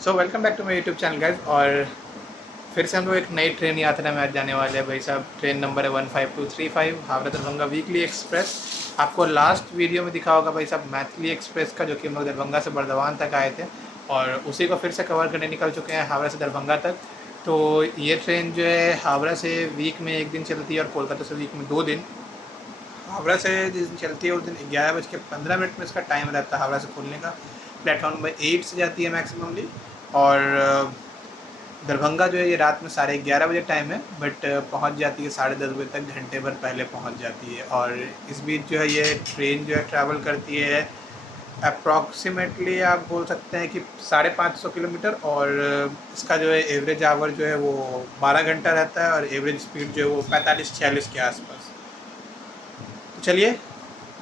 So welcome back to my YouTube channel guys. और फिर से हम लोग एक नई ट्रेन यात्रा में आज जाने वाले हैं भाई साहब। ट्रेन नंबर है 15235 हावड़ा दरभंगा वीकली एक्सप्रेस। आपको लास्ट वीडियो में दिखा होगा भाई साहब मैथिली एक्सप्रेस का, जो कि हम लोग दरभंगा से बर्दवान तक आए थे और उसी को फिर से कवर करने निकल चुके हैं हावड़ा से दरभंगा तक। तो ये ट्रेन जो है हावड़ा से वीक में एक दिन चलती है और कोलकाता से वीक में 2 दिन। हावड़ा से जिस दिन चलती है उस दिन 11:15 में इसका टाइम रहता है हावड़ा से खुलने का। प्लेटफॉर्म नंबर 8 से जाती है मैक्सिममली। और दरभंगा जो है ये रात में 11:30 बजे टाइम है, बट पहुंच जाती है 10:30 बजे तक, घंटे भर पहले पहुंच जाती है। और इस बीच जो है ये ट्रेन जो है ट्रैवल करती है अप्रॉक्सीमेटली आप बोल सकते हैं कि 550 किलोमीटर। और इसका जो है एवरेज आवर जो है वो 12 घंटा रहता है और एवरेज स्पीड जो है वो 45-46 के आसपास। तो चलिए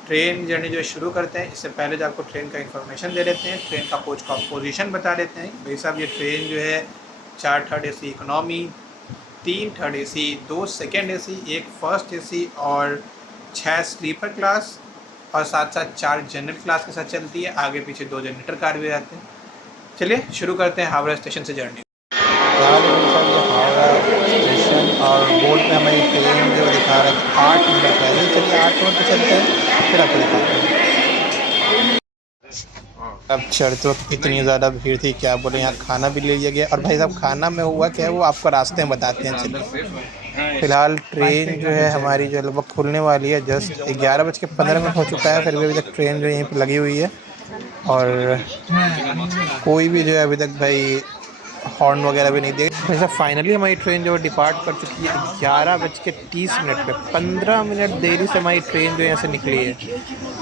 ट्रेन जर्नी जो है शुरू करते हैं। इससे पहले जो आपको ट्रेन का इन्फॉर्मेशन दे देते हैं, ट्रेन का कोच का पोजीशन बता देते हैं। भाई साहब ये ट्रेन जो है 4 third AC economy, 3 third AC, 2 second AC, 1 first AC और 6 स्लीपर क्लास और साथ साथ 4 जनरल क्लास के साथ चलती है। आगे पीछे 2 जनरेटर कार भी रहते हैं। चलिए शुरू करते हैं हावड़ा स्टेशन से जर्नी। हावड़ा स्टेशन और बोर्ड पे हमारी ट्रेन जो दिखा रहा है 8 नंबर पहले। चलिए 8 नंबर पे चलते हैं, फिर आपको दिखाते हैं। अब चढ़ते वक्त इतनी ज़्यादा भीड़ थी, क्या बोले। यहाँ खाना भी ले लिया गया और भाई साहब खाना में हुआ क्या है वो आपको रास्ते में बताते हैं। चलिए फिलहाल ट्रेन जो है हमारी जो लगभग खुलने वाली है। जस्ट 11:15 हो चुका है, फिर भी अभी तक ट्रेन जो यहीं पर लगी हुई है और कोई भी जो है अभी तक भाई हॉर्न वगैरह भी नहीं दिए। वैसे फाइनली हमारी ट्रेन जो डिपार्ट कर चुकी है 11:30 पे। 15 मिनट देरी से हमारी ट्रेन जो यहाँ से निकली है।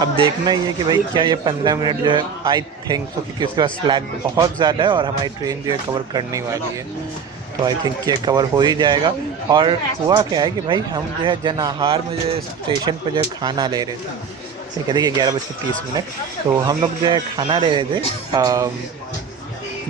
अब देखना ही है कि भाई क्या ये 15 मिनट जो है, आई थिंक तो, क्योंकि उसके बाद स्लैग बहुत ज़्यादा है और हमारी ट्रेन जो है कवर करने वाली है, तो आई थिंक ये कवर हो ही जाएगा। और हुआ क्या है कि भाई हम जो है जन आहार में जो है स्टेशन पर जो है खाना ले रहे थे। ठीक है, देखिए 11:30, तो हम लोग जो है खाना ले रहे थे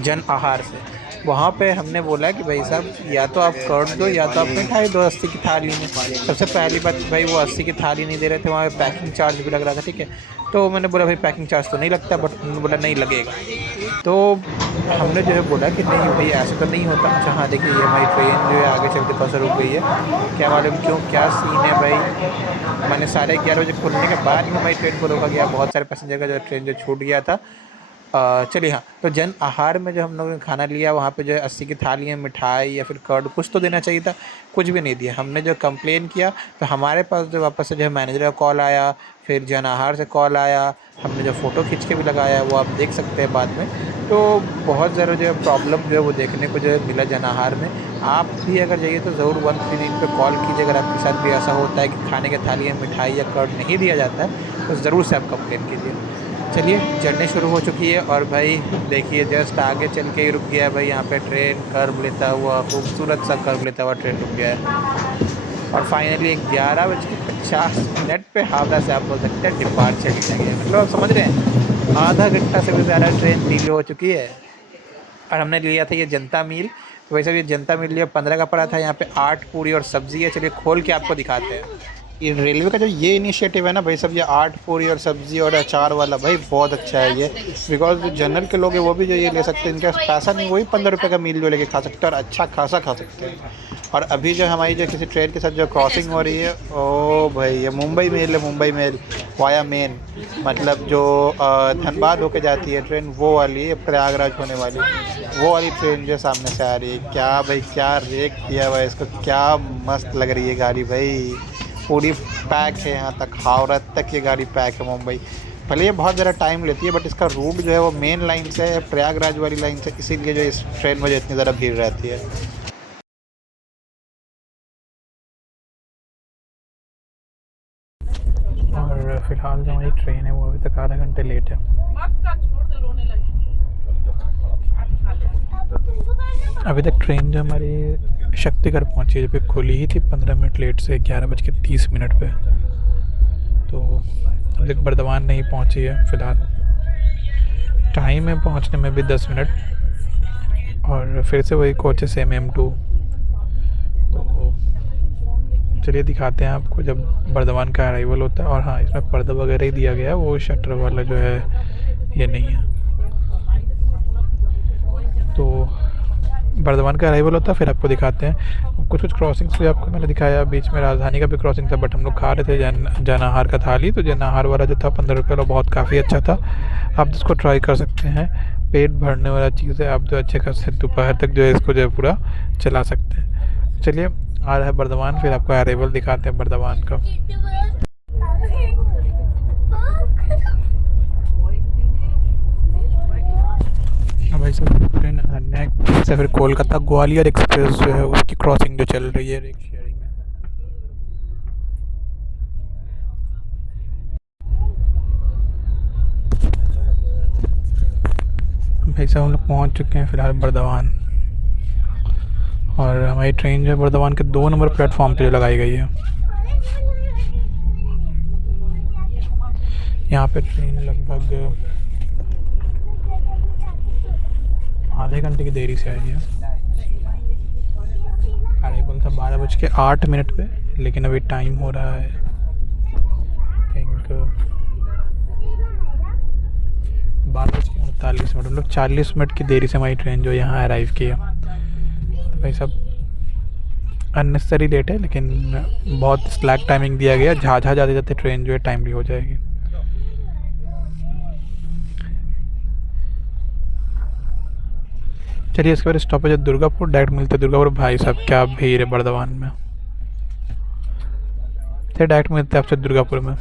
जन आहार से। वहाँ पे हमने बोला कि भाई साहब या तो आप कर्ड दो या तो आप मिठाई दो 80 की थाली में। सबसे पहली बात भाई वो 80 की थाली नहीं दे रहे थे, वहाँ पे पैकिंग चार्ज भी लग रहा था। ठीक है, तो मैंने बोला भाई पैकिंग चार्ज तो नहीं लगता, बट उन्होंने बोला नहीं लगेगा। तो हमने जो है बोला कि नहीं भाई ऐसा तो नहीं होता। अच्छा हाँ देखिए ये हमारी ट्रेन जो है आगे चलते पास रुक गई है, क्या मालूम क्यों, क्या सीन है भाई। मैंने 11:30 बजे खुलने के बाद में हमारी ट्रेन को रोका गया, बहुत सारे पैसेंजर का जो ट्रेन जो छूट गया था। चलिए हाँ, तो जन आहार में जो हम लोगों ने खाना लिया वहाँ पे जो है 80 की थाली है, मिठाई या फिर कर्ड कुछ तो देना चाहिए था, कुछ भी नहीं दिया। हमने जो कंप्लेन किया तो हमारे पास जो वापस से जो है मैनेजर का कॉल आया, फिर जन आहार से कॉल आया, हमने जो फ़ोटो खींच के भी लगाया वो आप देख सकते हैं बाद में। तो बहुत ज़्यादा जो है प्रॉब्लम जो है वो देखने को जो है मिला जन आहार में। आप भी अगर जाइए तो ज़रूर 133 पे कॉल कीजिए अगर आपके साथ भी ऐसा होता है कि खाने के थाली में मिठाई या कर्ड नहीं दिया जाता है, तो ज़रूर से आप कंप्लेन कीजिए। चलिए जर्नी शुरू हो चुकी है और भाई देखिए जस्ट आगे चल के ही रुक गया है भाई। यहाँ पे ट्रेन कर्व लेता हुआ, खूबसूरत सा कर्व लेता हुआ ट्रेन रुक गया है। और फाइनली 11:50 पे हावड़ा से आप बोल सकते हैं डिपार्चर लिया गया। मतलब आप समझ रहे हैं आधा घंटा से भी ज़्यादा ट्रेन डिले हो चुकी है। और हमने लिया था ये जनता मील, तो वैसे ये जनता मील लिया 15 का पड़ा था। यहाँ पे 8 पूरी और सब्ज़ी है। चलिए खोल के आपको दिखाते हैं। ये रेलवे का जो ये इनिशिएटिव है ना भाई सब, ये 8 पूरी और सब्ज़ी और अचार वाला, भाई बहुत अच्छा है ये। बिकॉज जो जनरल के लोग हैं वो भी जो ये ले सकते हैं, इनके पास पैसा नहीं, वही 15 रुपये का मील जो लेके खा सकते हैं और अच्छा खासा खा सकते हैं। और अभी जो हमारी जो किसी ट्रेन के साथ जो क्रॉसिंग हो रही है, ओ भाई ये मुंबई मेल है, मुंबई मेल वाया मेन, मतलब जो धनबाद होके जाती है ट्रेन वो वाली है, प्रयागराज होने वाली वो वाली ट्रेन जो सामने से आ रही है। क्या भाई क्या रेक किया हुआ है इसको, क्या मस्त लग रही है गाड़ी भाई, पूरी पैक है। यहाँ तक हावड़ा तक ये गाड़ी पैक है मुंबई। भले ये बहुत ज़्यादा टाइम लेती है बट इसका रूट जो है वो मेन लाइन से है, प्रयागराज वाली लाइन से, इसीलिए जो इस ट्रेन में जो इतनी ज़्यादा भीड़ रहती है। और फिलहाल जो हमारी ट्रेन है वो अभी तक आधा घंटे लेट है। अभी तक ट्रेन जो हमारी शक्तिगढ़ पहुंची है, जब भी खुली ही थी 15 मिनट लेट से 11:30 पे। तो अभी तक बर्दवान नहीं पहुंची है। फ़िलहाल टाइम है पहुंचने में भी 10 मिनट और फिर से वही कोच है सेम M2। तो चलिए दिखाते हैं आपको जब बर्दवान का अराइवल होता है। और हाँ इसमें पर्दा वगैरह ही दिया गया है, वो शटर वाला जो है ये नहीं है। तो बर्दवान का अराइवल होता है, फिर आपको दिखाते हैं कुछ कुछ क्रॉसिंग्स भी आपको मैंने दिखाया। बीच में राजधानी का भी क्रॉसिंग था, बट हम लोग खा रहे थे जन आहार का थाली, तो जन आहार वाला जो था 15 रुपये वाला बहुत काफ़ी अच्छा था। आप इसको ट्राई कर सकते हैं, पेट भरने वाला चीज़ है। आप जो अच्छे खासे दोपहर तक जो है इसको जो है पूरा चला सकते हैं। चलिए आ रहा है बर्दवान, फिर आपको अराइवल दिखाते हैं बर्दवान का। भाई सब ट्रेन नेक्स्ट से फिर कोलकाता ग्वालियर एक्सप्रेस जो है उसकी क्रॉसिंग जो चल रही है एक शेयरिंग में। भाई साहब हम लोग पहुँच चुके हैं फ़िलहाल बर्दवान, और हमारी ट्रेन जो है बर्दवान के 2 नंबर प्लेटफॉर्म पे जो लगाई गई है। यहाँ पे ट्रेन लगभग आधे घंटे की देरी से आई है। अराइवल था 12:08 पे, लेकिन अभी टाइम हो रहा है थिंक 12:48। हम लोग 40 मिनट की देरी से हमारी ट्रेन जो यहाँ अराइव की है। तो भाई सब अननेसेसरी लेट है, लेकिन बहुत स्लैक टाइमिंग दिया गया। झाझा जाते जाते ट्रेन जो है टाइमली हो जाएगी। चलिए इसके बाद स्टॉपेज है दुर्गापुर, डायरेक्ट मिलते हैं दुर्गापुर। भाई साहब क्या भीड़ है बर्दवान में। फिर डायरेक्ट मिलते हैं आपसे दुर्गापुर में।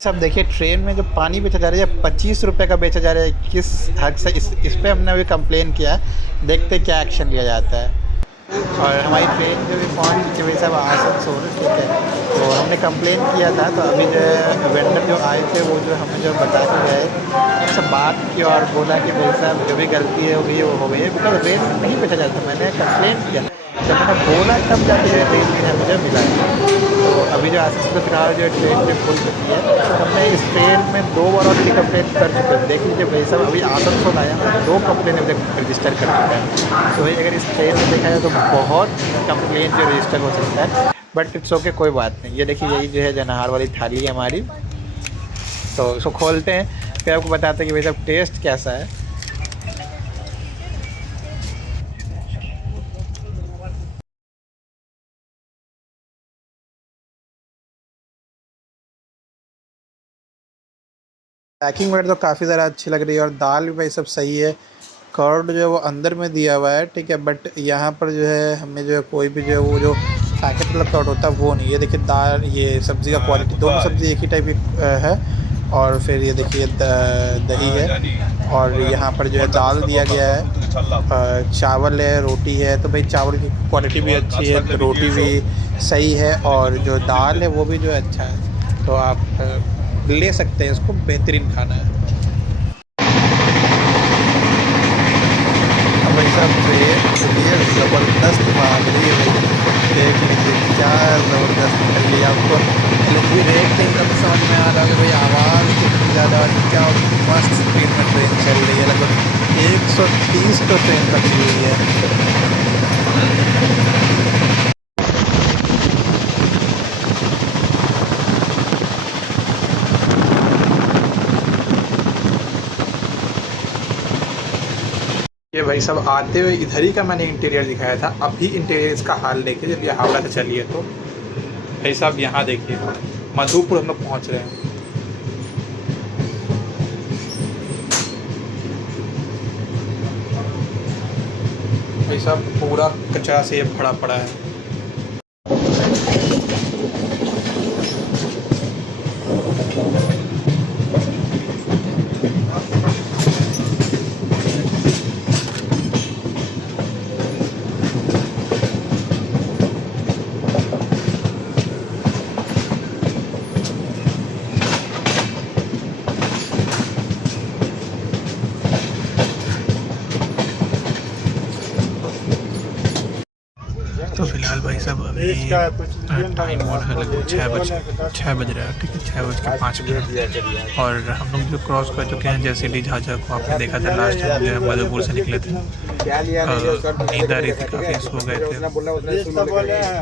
सब देखिए ट्रेन में जो पानी बेचा जा रहा है 25 रुपये का बेचा जा रहा है, किस हक से इस पे हमने अभी कंप्लेन किया है, देखते क्या एक्शन लिया जाता है। और हमारी ट्रेन जो भी पहुँच चुकी है सब आसनसोल, ठीक है। तो हमने कंप्लेन किया था, तो अभी जो है वेंडर जो आए थे वो जो हमें जो बता के गए सब बात की और बोला कि भाई साहब जो भी गलती है वो हो गई है, बिकॉज ट्रेन में नहीं बेचा जाता। मैंने कंप्लेन किया, जब मैंने बोला तब जाके ट्रेन में मुझे मिला है। तो अभी जो आसनसोल फिलहाल जो ट्रेन में खुल चुकी है, तो हमने इस ट्रेन में 2 बार ऑलरेडी कंप्लेन कर चुके हैं। देख लीजिए भाई साहब, अभी आसनसोल आया, हमने 2 कंप्लेन अभी तक रजिस्टर कर चुका है। तो भाई अगर इस ट्रेन में देखा जाए तो बहुत कंप्लेन जो रजिस्टर हो सकता है, बट इट्स ओके, कोई बात नहीं। ये देखिए यही जो है जन आहार वाली थाली है हमारी। तो इसको खोलते हैं, फिर आपको बताते हैं कि भाई साहब टेस्ट कैसा है। पैकिंग वगैरह तो काफ़ी ज़्यादा अच्छी लग रही है, और दाल भी भाई सब सही है। कर्ड जो है वो अंदर में दिया हुआ है, ठीक है, बट यहाँ पर जो है हमें जो है कोई भी जो है वो जो पैकेट वाला कर्ड होता है वो नहीं है। देखिए दाल, ये सब्ज़ी का क्वालिटी, दोनों सब्ज़ी एक ही टाइप की है। और फिर ये देखिए दही है, और यहाँ पर जो है दाल दिया गया है, चावल है, रोटी है। तो भाई चावल की क्वालिटी भी अच्छी है, तो रोटी भी सही है, और जो दाल है वो भी जो है अच्छा है। तो आप ले सकते हैं, इसको बेहतरीन खाना है। भाई साहब ट्रेन ये ज़बरदस्त भाग रही है, देख लीजिए क्या ज़बरदस्त निकल रही है। आपको लेकिन देख के एकदम समझ में आ रहा है भाई आवाज़ कितनी ज़्यादा, क्या मस्त स्पीड में ट्रेन चल रही है। लगभग 130 तो ट्रेन रखी हुई है। ये भाई सब आते हुए इधर ही का मैंने इंटीरियर दिखाया था, अभी इंटीरियर इसका हाल देखिए जब ये हावड़ा से चलिए। तो भाई साहब यहाँ देखिए मधुपुर हम लोग पहुँच रहे हैं। भाई साहब पूरा कचरा से ये भरा पड़ा है। तो फिलहाल भाई साहब अभी टाइम और है लगभग 6 बज रहा है, ठीक है, 6:05 और हम लोग जो क्रॉस कर चुके हैं जैसे झाझा को आपने देखा था लास्ट टाइम जो है मधुपुर से निकले थे। नींद आ रही थी, काफ़ी सो गए थे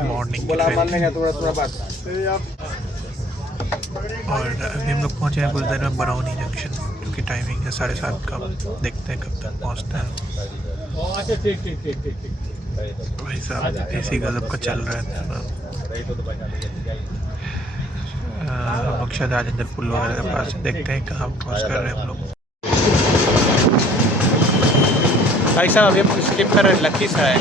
मॉर्निंग की ट्रेन। और अभी हम लोग पहुँचे हैं कुछ देर में बरौनी जंक्शन, क्योंकि टाइमिंग है 7:30 का। देखते हैं कब तक पहुँचते हैं। भाई साहब ऐसी गजब का चल रहा है। हम लोग शायद राजेंद्र पुल वगैरह के पास, देखते हैं कहाँ क्रॉस कर रहे हैं हम लोग। भाई साहब अभी हम स्किप कर रहे हैं लखीसराय।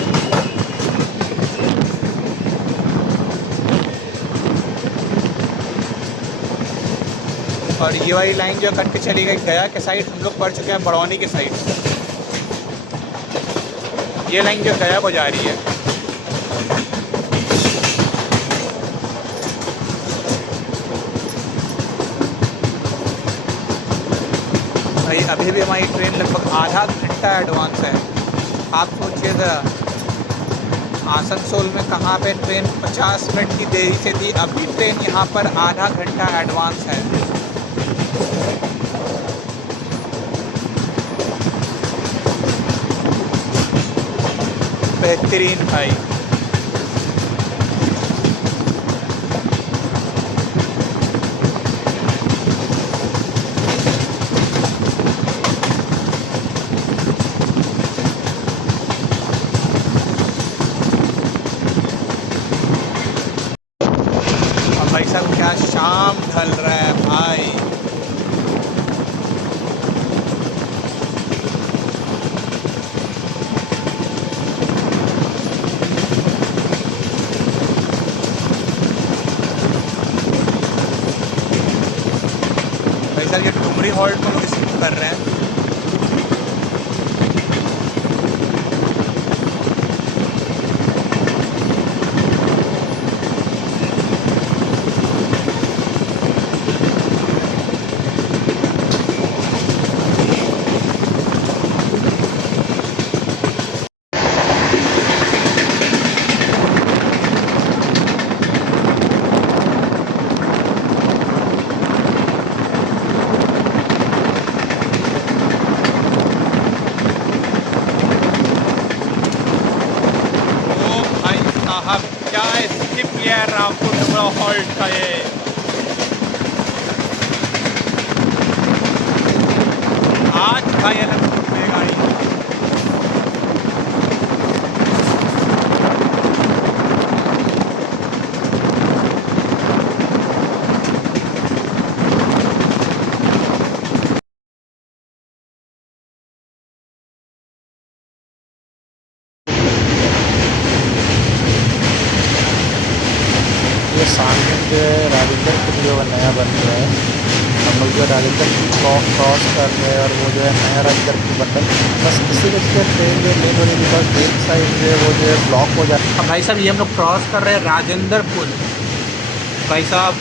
और ये वाली लाइन जो कट के चली गई गया के साइड, हम लोग पढ़ चुके हैं बरौनी के साइड। ये लाइन जो गया को जा रही है। भाई अभी भी हमारी ट्रेन लगभग आधा घंटा एडवांस है। आप सोचिए ज़रा, आसनसोल में कहाँ पे ट्रेन 50 मिनट की देरी से थी, अभी ट्रेन यहाँ पर आधा घंटा एडवांस है। बेहतरीन भाई। और भाई साहब क्या शाम ढल रहा है भाई। सर ये डुमरी हॉल्ट को लोग स्किप कर रहे हैं। क्या स्किप लिया है रामपुर डुमरा हॉल्ट का ये। आज भाई अलग गाड़ी। ये सामने जो है राजेंद्र पुल जो नया बन रहा है, हम लोग जो राजेंद्र पुल क्रॉस कर रहे हैं और वो जो है नया राजेंद्र पुल बन रहा है। बस इसी वजह से ट्रेन जो लेट हो रही है, बिकॉज एक साइड जो है वो जो है ब्लॉक हो जाता है। अब भाई साहब ये हम लोग क्रॉस कर रहे हैं राजेंद्र पुल। भाई साहब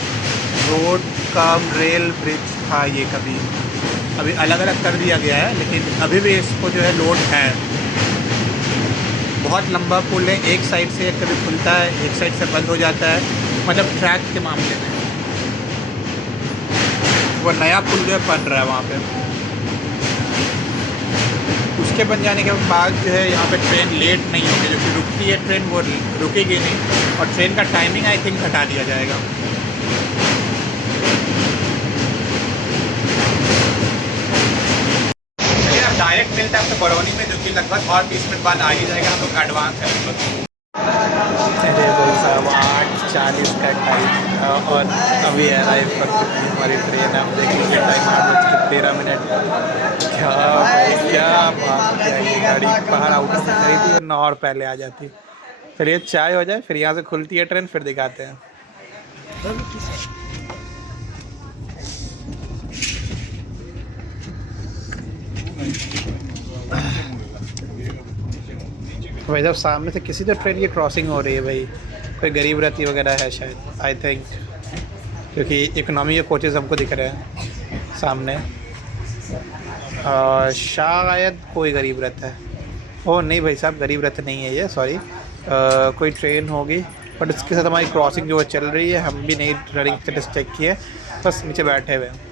रोड का रेल ब्रिज था ये, कभी अभी अलग अलग कर दिया गया है, लेकिन अभी भी इसको जो है लोड है। बहुत लंबा पुल है, एक साइड से कभी खुलता है, एक साइड से बंद हो जाता है, मतलब ट्रैक के मामले में। वो नया पुल जो है बन रहा है वहाँ पे। उसके बन जाने के बाद जो है यहाँ पे ट्रेन लेट नहीं होगी, जो कि रुकती है ट्रेन वो रुकेगी नहीं, और ट्रेन का टाइमिंग आई थिंक घटा दिया जाएगा। डायरेक्ट मिलता है आपको बरौनी में, जो कि लगभग और 20 मिनट बाद आ ही जाएगा। हम लोग एडवांस है लगभग। अरे भाई साहब 8:40 का टाइम और अभी अराइव कर चुकी है हमारी ट्रेन। आप देख लीजिए टाइम 8:13। क्या भाई क्या बात है, ये गाड़ी बाहर आउटर से खड़ी थी वरना और पहले आ जाती। चलिए चाय हो जाए, फिर यहाँ से खुलती है ट्रेन, फिर दिखाते हैं। भाई जब सामने से किसी तो ट्रेन की क्रॉसिंग हो रही है भाई, कोई गरीब रथी वगैरह है शायद, आई थिंक, क्योंकि इकोनॉमी के कोचेज़ हमको दिख रहे हैं सामने। शायद कोई गरीब रथ है। ओह नहीं भाई साहब, गरीब रथ नहीं है ये, सॉरी, कोई ट्रेन होगी, बट इसके साथ हमारी क्रॉसिंग जो है चल रही है। हम भी नहीं रनिंग स्टेटस चेक किए, बस नीचे बैठे हुए हैं।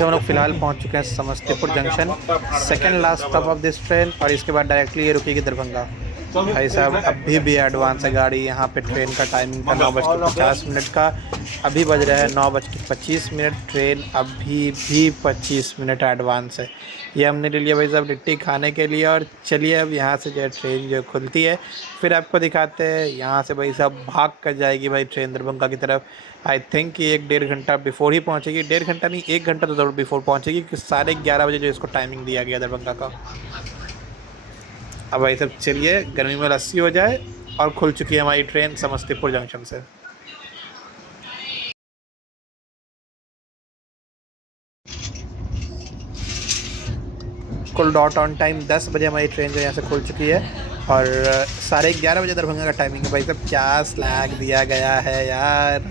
हम लोग फिलहाल पहुंच चुके हैं Samastipur junction, second last stop of this train, और इसके बाद डायरेक्टली ये रुकेगी दरभंगा। भाई साहब अभी भी एडवांस है गाड़ी। यहाँ पे ट्रेन का टाइमिंग था 9:50 का, अभी बज रहा है 9:25। ट्रेन अभी भी 25 मिनट एडवांस है। ये हमने ले लिया भाई साहब लिट्टी खाने के लिए, और चलिए अब यहाँ से जो है ट्रेन जो खुलती है फिर आपको दिखाते हैं। यहाँ से भाई साहब भाग कर जाएगी भाई ट्रेन दरभंगा की तरफ। आई थिंक कि 1-1.5 घंटा बिफोर ही पहुँचेगी, 1.5 घंटा नहीं 1 घंटा तो ज़रूर बिफोर पहुँचेगी, क्योंकि 11:30 बजे जो इसको टाइमिंग दिया गया दरभंगा का। अब भाई सब चलिए गर्मी में लस्सी हो जाए, और खुल चुकी है हमारी ट्रेन समस्तीपुर जंक्शन से। कुल डॉट ऑन टाइम 10 बजे हमारी ट्रेन जो यहाँ से खुल चुकी है, और 11:30 बजे दरभंगा का टाइमिंग है। भाई साहब क्या स्लैग दिया गया है यार,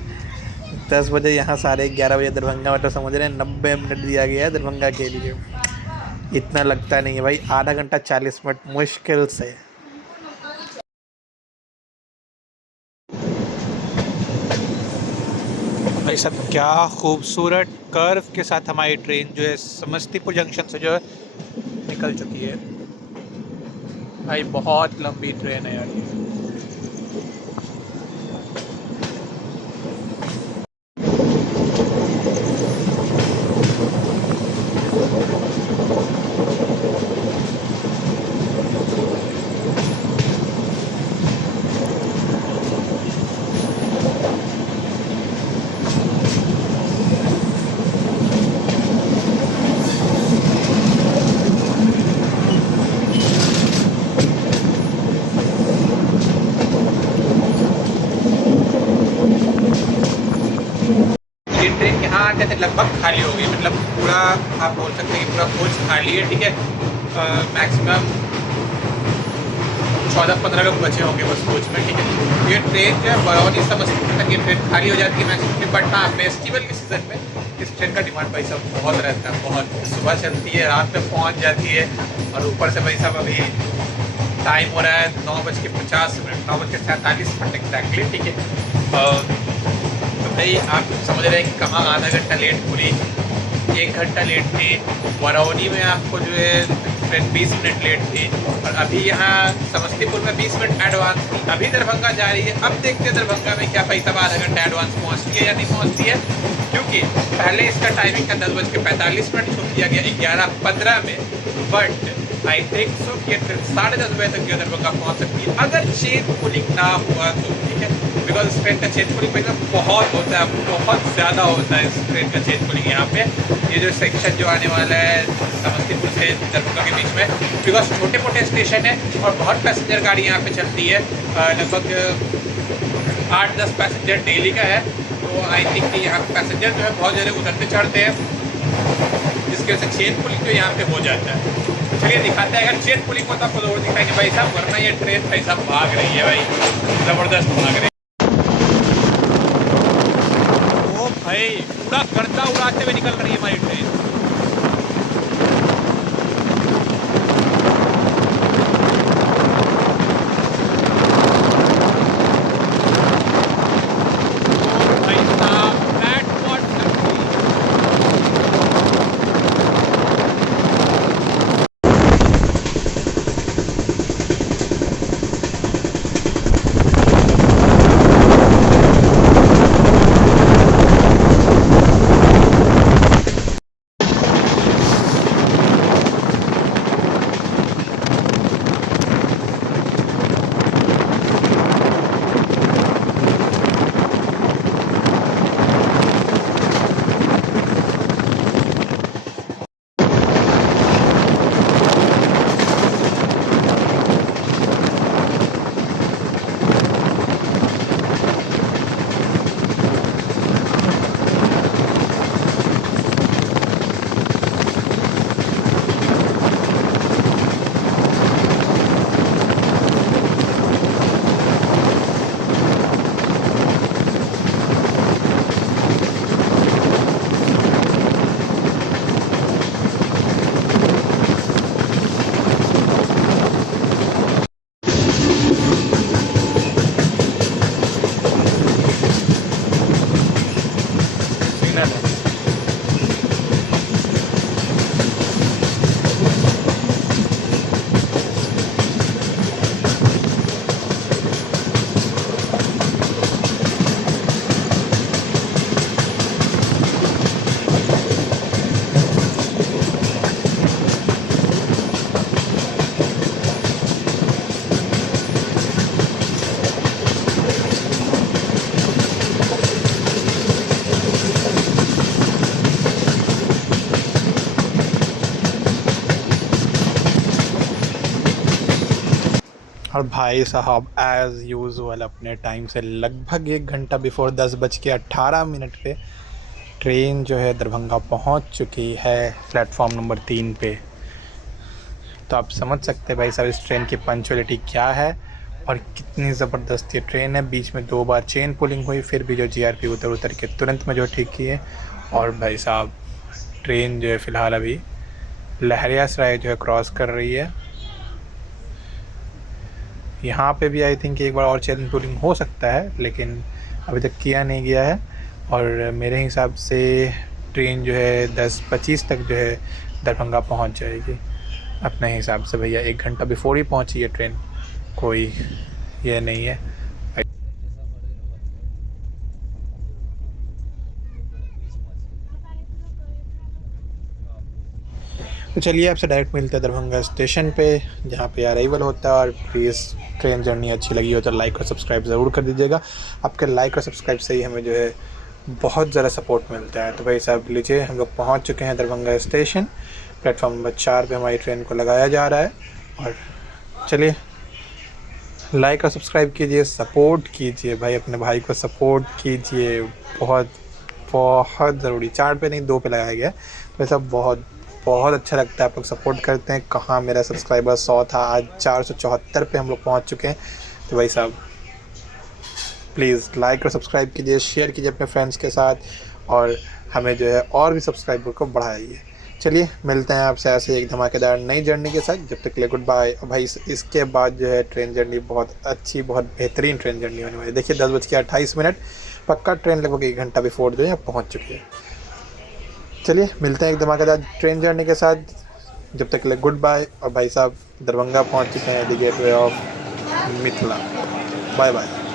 10 बजे यहाँ 11:30 बजे दरभंगा, मतलब समझ रहे हैं 90 मिनट दिया गया है दरभंगा के लिए। इतना लगता नहीं है भाई, आधा घंटा 40 मिनट मुश्किल से। भाई साहब क्या खूबसूरत कर्व के साथ हमारी ट्रेन जो है समस्तीपुर जंक्शन से जो है निकल चुकी है। भाई बहुत लंबी ट्रेन है यार ये। ट्रेन यहाँ आते थे लगभग खाली हो गई, मतलब पूरा आप बोल सकते हैं कि पूरा कोच खाली है, ठीक है। मैक्सिमम 14-15 लोग बचे होंगे बस कोच में, ठीक है। ये ट्रेन जो है बरौनी समस्तीपुर तक ये ट्रेन खाली हो जाती है मैक्सिमम, बट हाँ फेस्टिवल के सीज़न में इस ट्रेन का डिमांड भाई साहब बहुत रहता है, बहुत। सुबह चलती है, रात में पहुँच जाती है, और ऊपर से भाई साहब अभी टाइम हो रहा है 9:50, 9:47 एग्जैक्टली, ठीक है। तो भाई आप समझ रहे हैं कि कहाँ आधा घंटा लेट खुली, 1 घंटा लेट थी। बरौनी में आपको जो है ट्रेन 20 मिनट लेट थी, और अभी यहाँ समस्तीपुर में 20 मिनट एडवांस थी। अभी दरभंगा जा रही है, अब देखते हैं दरभंगा में क्या भाई साहब आधा घंटा एडवांस पहुँचती है या नहीं पहुँचती है, क्योंकि पहले इसका टाइमिंग था 10:45, छूट दिया गया 11:15 में। बट आई थिंक सो कि ट्रेन 10:30 बजे तक जो दरभंगा पहुँच सकती है, अगर चेन पुलिंग ना हुआ तो, ठीक है। बिकॉज इस ट्रेन का चेन पुलिंग पैसा बहुत होता है, बहुत ज़्यादा होता है इस ट्रेन का चेन पुलिंग यहाँ पे। ये जो सेक्शन जो आने वाला है समस्तीपुर से दरभंगा के बीच में, बिकॉज छोटे मोटे स्टेशन है और बहुत पैसेंजर गाड़ी यहाँ पे चलती है, लगभग 8-10 पैसेंजर डेली का है। तो आई थिंक कि यहाँ पे पैसेंजर जो है बहुत ज़्यादा उतरते चढ़ते हैं, जिसकी वजह से चेन पुलिंग जो यहाँ पे हो जाता है। तो चलिए दिखाते हैं, अगर चेन पुलिंग होता तो जरूर दिखाएंगे भाई साहब, वरना ये ट्रेन भाई साहब भाग रही है भाई, ज़बरदस्त भाग रही है। ओ भाई पूरा गर्दा उड़ाते हुए निकल रही है हमारी ट्रेन। भाई साहब प्लेटफॉर्म फाइनल है। और भाई साहब एज़ यूजुअल अपने टाइम से लगभग 1 घंटा बिफोर 10:18 पे ट्रेन जो है दरभंगा पहुंच चुकी है प्लेटफॉर्म नंबर 3 पे। तो आप समझ सकते हैं भाई साहब इस ट्रेन की पंक्चुअलिटी क्या है और कितनी ज़बरदस्त ये ट्रेन है। बीच में 2 बार चेन पुलिंग हुई, फिर भी जो जीआरपी उतर के तुरंत में जो ठीक किए। और भाई साहब ट्रेन जो है फ़िलहाल अभी लहरियासराय जो है क्रॉस कर रही है। यहाँ पे भी आई थिंक एक बार और चेन पुलिंग हो सकता है, लेकिन अभी तक किया नहीं गया है। और मेरे हिसाब से ट्रेन जो है 10:25 तक जो है दरभंगा पहुँच जाएगी अपने हिसाब से। भैया 1 घंटा बिफोर ही पहुँची है ट्रेन, कोई ये नहीं है। तो चलिए आपसे डायरेक्ट मिलते हैं दरभंगा स्टेशन पे, जहाँ पे अराइवल होता है। और प्लीज़ ट्रेन जर्नी अच्छी लगी हो तो लाइक और सब्सक्राइब ज़रूर कर दीजिएगा। आपके लाइक और सब्सक्राइब से ही हमें जो है बहुत ज़्यादा सपोर्ट मिलता है। तो भाई साहब लीजिए, हम लोग पहुँच चुके हैं दरभंगा स्टेशन। प्लेटफॉर्म नंबर 4 पे हमारी ट्रेन को लगाया जा रहा है। और चलिए लाइक और सब्सक्राइब कीजिए, सपोर्ट कीजिए भाई, अपने भाई को सपोर्ट कीजिए। बहुत बहुत ज़रूरी, 4 पे नहीं 2 पे लगाया गया है। वैसे बहुत बहुत अच्छा लगता है आप लोग सपोर्ट करते हैं। कहाँ मेरा सब्सक्राइबर 100 था, आज 474 पे हम लोग पहुँच चुके हैं। तो भाई साहब प्लीज़ लाइक और सब्सक्राइब कीजिए, शेयर कीजिए अपने फ्रेंड्स के साथ, और हमें जो है और भी सब्सक्राइबर को बढ़ाइए। चलिए मिलते हैं आपसे ऐसे एक धमाकेदार नई जर्नी के साथ। जब तक के लिए गुड बाय। और भाई इसके बाद जो है ट्रेन जर्नी बहुत अच्छी, बहुत बेहतरीन ट्रेन जर्नी होने वाली है। देखिए 10:28 पक्का ट्रेन लगभग 1 घंटा बिफोर जो है पहुँच चुकी है। चलिए मिलते हैं एक धमाकेदार ट्रेन जर्नी के साथ। जब तक के लिए गुड बाय। और भाई साहब दरभंगा पहुँच चुके हैं, the gateway of Mithila. Bye bye.